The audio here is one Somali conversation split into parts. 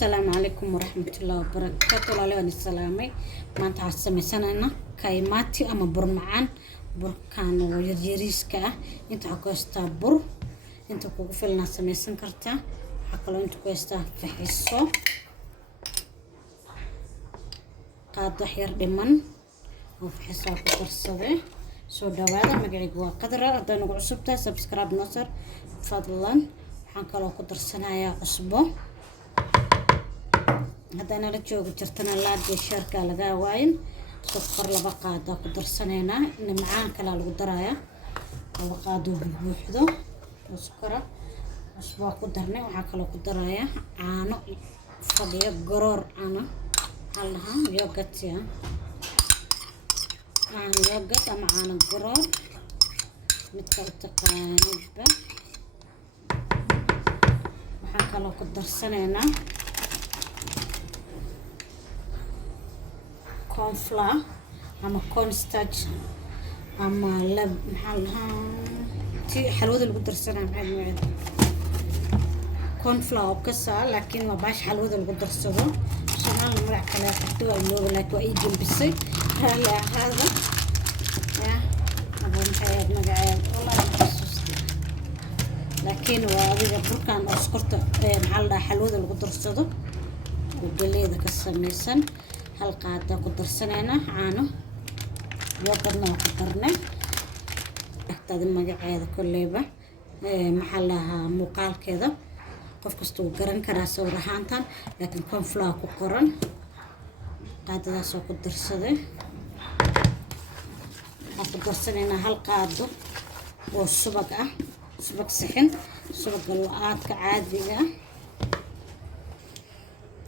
السلام عليكم ورحمة الله وبركاته. وعليكم السلام. ما أنت عسمسنا كايماتي أما برمعان بركان ويريسكا. أنت عكوستا بر أنت كوفلنا سمسن كرتا حكلو أنت كوستا فحسو قاد حير دمن وفحسو كترصده سو دوادا مقعيق وقدرة أدانو عصبتا سبسكرايب نصر فضلا حكلو كترصنايا عصبو هذا أنا رجوع جرتنا لادي الشركة لقى واين سكر لبقاده قدرسنينا إن معاه كلا القدرايا لبقاده بوحده وسكره أسبوع قدرنا وحكلا قدرايا عانو فضيق قرور عانو حلها يوغت يا عن يوغت أما عانو قرور متكالتقانيبه وحكلا قدرسنينا كونفلا أما كونستاج أما لب محلها تي حلوة اللي قدر سنة معد كونفلا وكسر لكن ما باش حلوة اللي قدر سنة شمال مرع كلا تحتوى اللي لك وأي جنبسي هلا هذا يا أبو محيد مقعد والله محسوستي لكن وأبي بركان أسكرت محلها حلوة اللي قدر سنة وقلي ذاك السميسن halqaada ku darsanayna caano yogadna ku darnay agtaada magaceeda kuleyba maxaa lahaa muuqaalkeeda qof kasta uu garan karaa sawir ahaantan laakiin cornflour ku qoran qaadadaas oo ku darsaday ku darsanayna hal qaado oo subag ah subag sixin subaga lo-aadka caadiga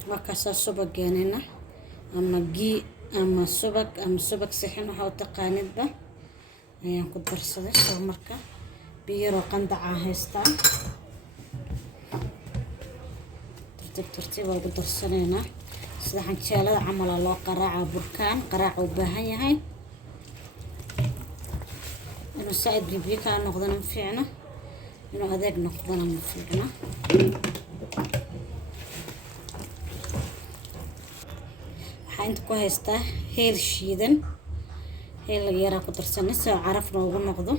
markaas subageenina أما جي أما سبك سحين وحاو تقانيد به أيان كدر صدق شو مركا بيرو قندع هايستا ترتيب وقدر سنينا سلاحن شالة عمل الله قراعة بركان قراعة وباهي هاي إنه سعيد بيبيكا نقدنا مفيعنا إنه هذاك نقدنا مفيعنا أنت كويسته هيل شيدن هيل يرا قدر سنة عرفنا وقلنا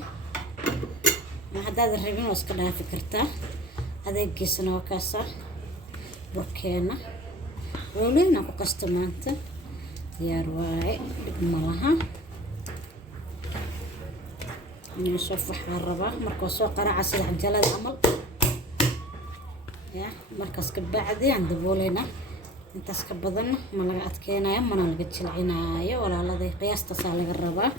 ما هذا الربين واسكلها فكرته هذا يجيسنا وكاسة بركينا ولينا بقستمانته يا رواي بجملها نشوف حربة مركز قرع عسل عن جلد عمل يا مركز كبعدي عند بولينا intaas ka badan ma laga adkeenayo mana laga jilcinayo walaalada qiyaasta laga rabaa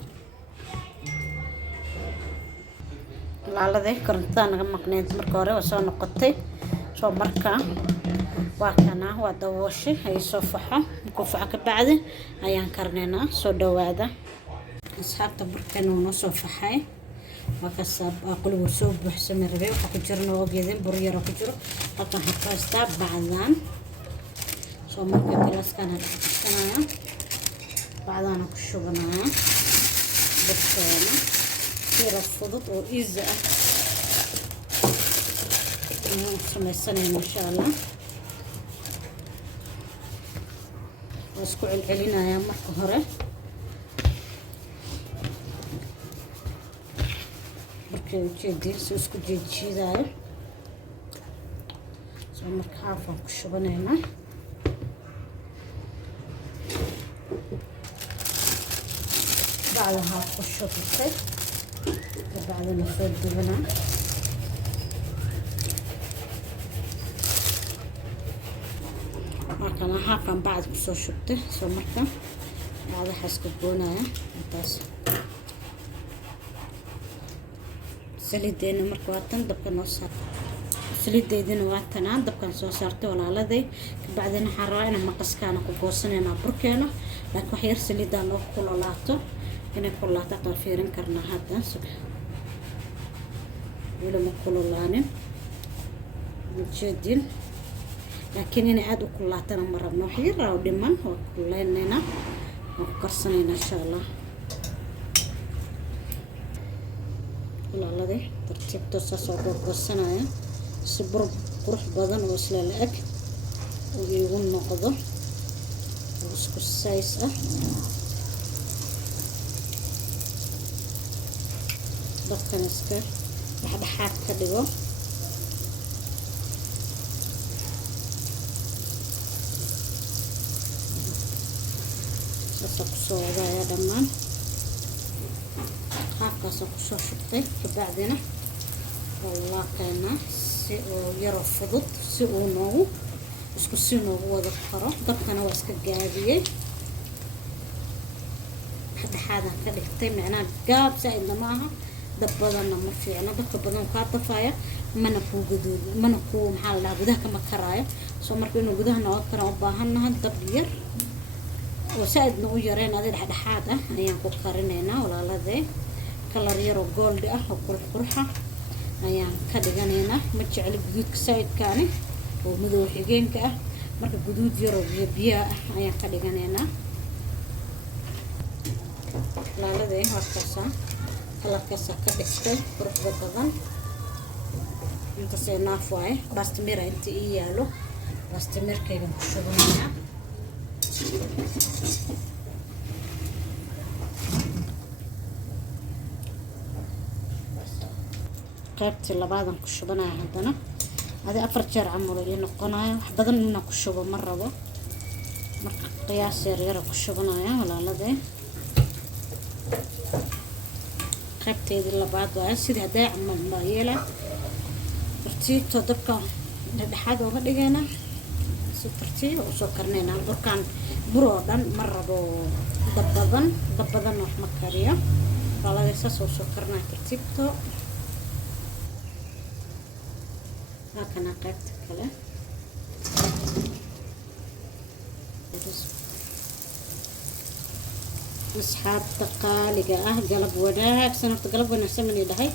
walaalada korontada naga maqneed marka hore soo noqotay soo marka waa kana waa dawooshi ay soo faxo ku faxo ka bacdi ayaan karneena soo dhawaada asxaabta burkan uu soo faxay waa ka saab aqal uu soo buuxsamay rabay waxa ku jirno oo geedin bur yar ku jiro halka xaqasta bacdan soo marka glass kana dhiganaaya bacdana ku shubanaaya burkeena sida fudud oo easy ah samaysanayna insha Allah wasku celcelinaya marka hore burkee ujeedin soo isku jeedjiidaayo soo marka haafan ku shubanayna بعدها قشط الخيط وبعدين نفرد دبنا هاكنا هاكن بعد كسو شبته سو مركا بعد حسك بونايا ممتاز سليدين مركا واتن دبكا نوصار سليدين واتنا دبكا نسو سارتي walaaladey بعدين حراينا مقص كان ku goosanayna burkeena laakiin wax yar saliidaan oo kululaato إنك كلها تطفيرن كرنا هذا ولا مكلولانين متجدين لكن أنا عادو كلها تنا مرة بنوحير أو دمان وكلنا وكرسنين إن شاء الله ولا الله ترتيب تصاص وقصنا سبر قروح بدن وصل لك ويقول نقضه واسكو السايسة dabkan iska dhexdhexaad ka dhigo saasa kusoo wadaya dhammaan qaabkaasa kusoo shubtay kabacdina walaaqeena si uu yaro fudud si uu noogu isku si noogu wada karo dabkana waa iska gaabiyey dhexdhexaadan ka dhigtay macnaha gaab saaidna maaha dab badanna ma fiicno dabka badan kaa dafaya mana kuu gaduud mana kuu maxaa la dhahaa gudaha kama karaayo soo marka inuu gudaha nooga karaan u baahannaha dab yar oo saaidna u yareen adi dhexdhexaad ah ayaan ku karinaynaa walaaladee kalar yaroo gooldi ah oo qurxa ayaan ka dhiganaynaa ma jecli guduudka saaidkaani oo madow xigeenka ah marka guduud yaroo biyaa ah ayaan ka dhiganaynaa walaaladee halkaasa kalarkaasa ka dhigtay quruxda badan intaasay naaf waaye baastamira inta ii yaalo baastamirkaygan ku shubanayaa qaybtii labaadan ku shubanaya haddana adi 4 jeer camal ii noqonayo wax badan inaan ku shubo ma rabo marka qiyaas yar ku shubanaya walaaladee qaybteedii labaad waaye sidii hadday camal baa yeelaa tartiibto dabka dhexdhexaad ooga dhigayna si tartiib usoo karinaynaa burkaan bur oo dhan ma rabo dab badan wax ma kariyo walaaladee saas usoo karinaya tartiibto هاكنا قيبت كله أصحاب تقاليقة قلب وناك سنة قلب وناك من يدهي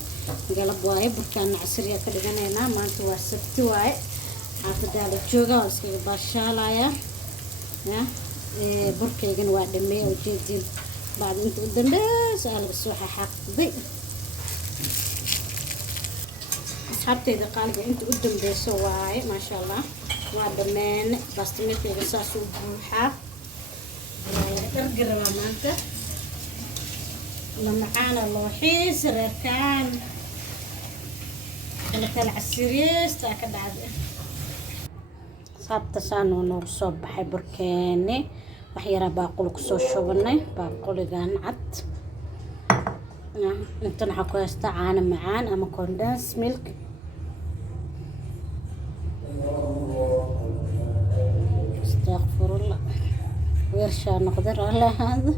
قلب واي بركان عسرية كدغنا هنا ما انت واسبتي واي حافظ على جوجا واسكي باشالايا يا بركيغن waa dhamee oo jeedin baad inta u dambeys aan laga soo xaqday asxaabteyda qaaliga inta u dambeyso waaye ma sha Allah waa dhameen baastamilkayga saas u buuxa dargara maanta lama caana loo xiis reerkaan kala casiriyesta ka dhacday sabta saan oo soo baxay burkeeni wax yara baaqul ku soo shubanay baaquligan cad inta waxa ku haysta caano macaan ama condensed milk astaghfirullah weersha noqdar Allah hada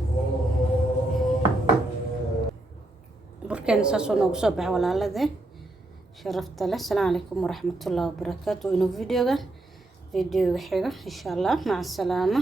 burkeeni saasoo noogu soo baxay walaalade sharafta leh assalamu alaykum wa rahmatullahi wa barakatuh inuu video xiga insha Allah ma'a salaama